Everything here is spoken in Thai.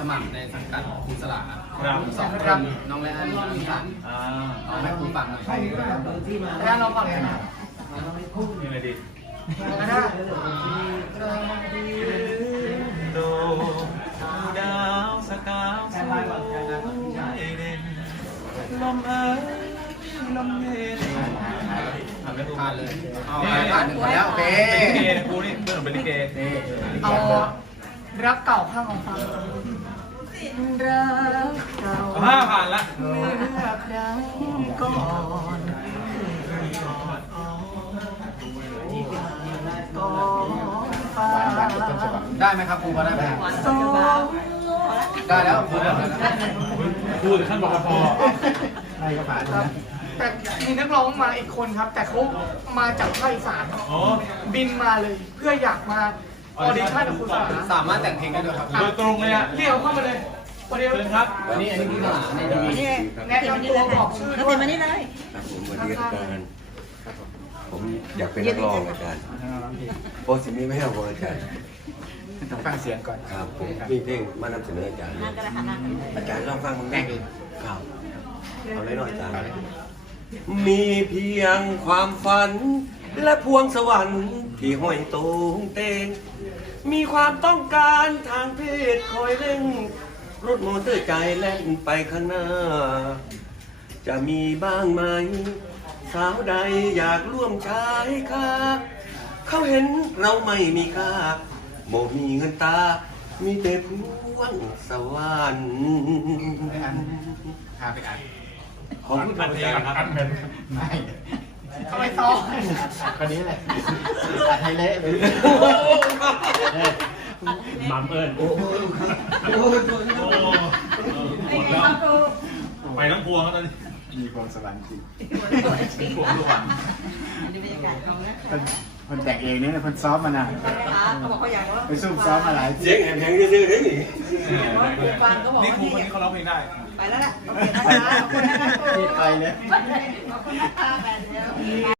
มัครในสังกัดครูสลาครับสองคนน้องและอันนี้ฝันเอาให้ครูฝันหน่อยแล้วเราฟังกันนะมีอะไรดีก็ได้โดดาวสกาวสวยเด่นลมเอ๋ยลมเย็นทำได้ทุกผ่าท่าน นเลเลย ยเอาผ่านหนึ่งคนแล้วโอเคเป็นลิเกนะครูนี่เพื่อนเป็นลิเกเอารักเก่าข้างของฟังรักเก่าผ่านละเมื่อครั้งก่อนก่อนฟ้าได้ไหมครับครูพอได้ไหมสองได้แล้วครูได้แล้วพูดขั้นบอกพอได้ก็ผ่านครับแต่มีนักร้องมาอีกคนครับ แต่เขามาจากภาคอีสานอ๋อบินมาเลยเพื่ออยากมาออดิชั่นกับครูสลาสามารถแต่งเพลงได้ด้วยครับโดยตรงเลยอ่ะเรียกเข้ามาเลยประเดี๋ยวเชิญครับอันนี้ครูสลาในทีวีแนะนำตัวบอกชื่อเอาด้วยเต็มมานี่เลยครับผมวันนี้อาจารย์ผมอยากเป็นนักร้องอาจารย์โปรสิมีไม่ให้เอาอาจารย์ต้องฟังเสียงก่อนครับผมมีเพลงมานำเสนออาจารย์นั่งก็ได้ค่ะนั่งอาจารย์ลองฟังมันแม่ครับเอาเลยหน่อยอาจารย์มีเพียงความฝัน และพวงสวรรค์ที่ห้อยตรงเตงมีความต้องการทางเพศคอยเร่งรถมอเตอร์ใจแล่นไปข้างหน้า จะมีบ้างไหม สาวใดอยากร่วมชายคาเขาเห็นเราไม่มีค่าโมมีเงินตา มีแต่พวงสวรรค์พาไปอ่านขอบคุณอัมาน กเพลอาง จารย์ครับไม่ทำไมซ้อมคนนี้แหละอ่านให้เละเลยมัมเอิญโอ้โหหมดแล้วไปทั้งพวงแล้วตอนนี้มีพรสวรรค์จริงพวงทุกวันดูบรรยากาศเขานะคนแต่งเองเนี่ยคนซ้อมมานานเขาบอกเขาอยากว่าไปซุ่มซ้อมมาหลายเสียงแหงๆดื้อๆได้หนินี่ครูคนนี้เขาร้องเพลงได้ไปแล้วล่ะโอเคนะคะขอบคุณนะคะที่ไปเลยขอบคุณนะคะแฟนเดียว